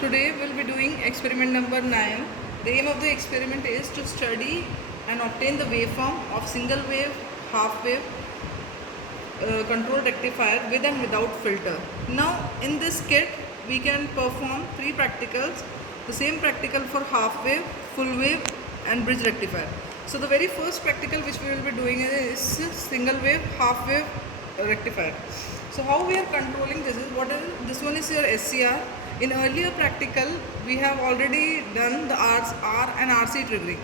Today we'll be doing experiment number 9. The aim of the experiment is to study and obtain the waveform of single wave, half wave, control rectifier with and without filter. Now in this kit we can perform 3 practicals. The same practical for half wave, full wave and bridge rectifier. So the very first practical which we will be doing is single wave, half wave rectifier. So how we are controlling this is this one is your SCR. In earlier practical we have already done the R and RC triggering.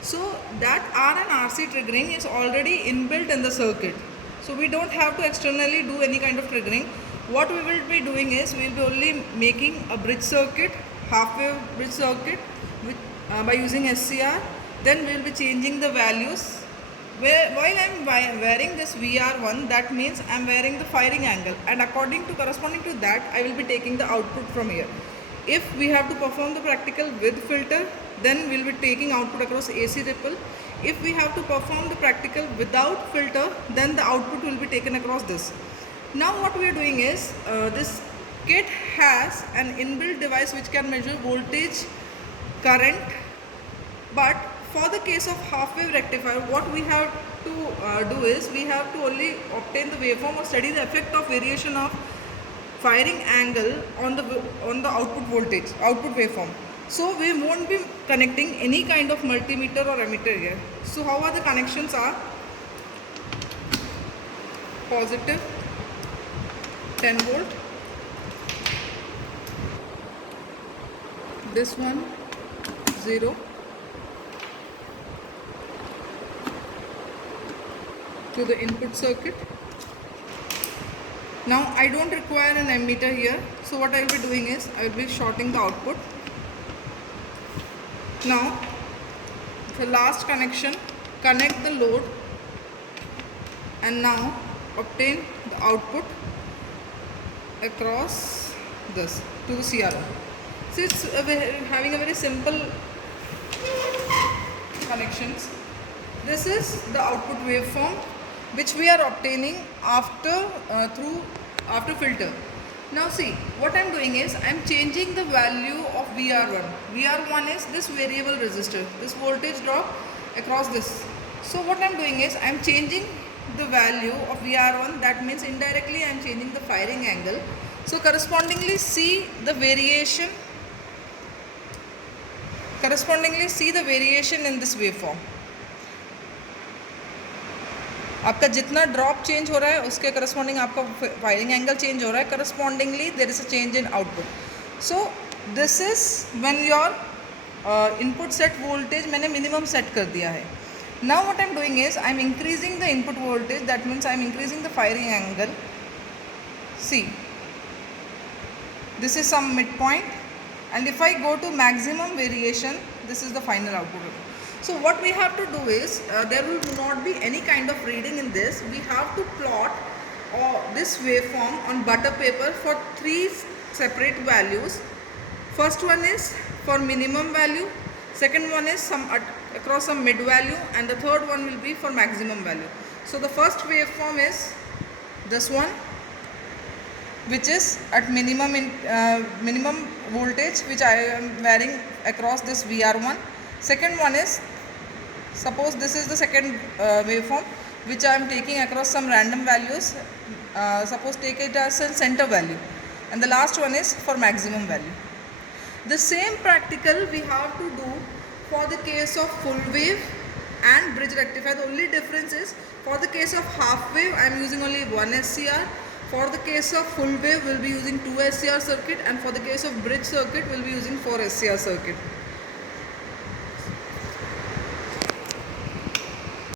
So that R and RC triggering is already inbuilt in the circuit. So we don't have to externally do any kind of triggering. What we will be doing is we will be only making a bridge circuit, half wave bridge circuit by using SCR. Then we will be changing the values. While I am varying this VR1, that means I am varying the firing angle, and corresponding to that I will be taking the output from here. If we have to perform the practical with filter, then we will be taking output across AC ripple. If we have to perform the practical without filter, then the output will be taken across this. Now what we are doing is, this kit has an inbuilt device which can measure voltage, current, but for the case of half wave rectifier, what we have to do is we have to only obtain the waveform or study the effect of variation of firing angle on the output voltage, output waveform. So we won't be connecting any kind of multimeter or emitter here. So how are the connections are? Positive 10 volt, this one 0, to the input circuit. Now I don't require an ammeter here, so what I will be doing is I will be shorting the output. Now the last connection, connect the load and now obtain the output across this to the CRO. So it's having a very simple connections. This is the output waveform which we are obtaining after filter. Now see, what I am doing is I am changing the value of VR1. VR1 is this variable resistor, this voltage drop across this. So what I am doing is I am changing the value of VR1, that means indirectly I am changing the firing angle. So correspondingly see the variation in this waveform. आपका जितना drop change हो रहा है उसके corresponding आपका firing angle change हो रहा है, correspondingly there is a change in output. So this is when your input set voltage मैंने मिनिमम सेट कर दिया है. Now what I am doing is I am increasing the input voltage, that means I am increasing the firing angle. See, this is some midpoint, and if I go to maximum variation, this is the final output. So what we have to do is, there will not be any kind of reading in this. We have to plot this waveform on butter paper for 3 separate values. First one is for minimum value, second one is across some mid value, and the third one will be for maximum value. So the first waveform is this one, which is at minimum voltage which I am varying across this VR1. Second one is, suppose this is the second waveform which I am taking across some random values, suppose take it as a center value, and the last one is for maximum value. The same practical we have to do for the case of full wave and bridge rectifier. The only difference is, for the case of half wave I am using only one SCR. For the case of full wave we will be using 2 SCR circuit, and for the case of bridge circuit we will be using 4 SCR circuit.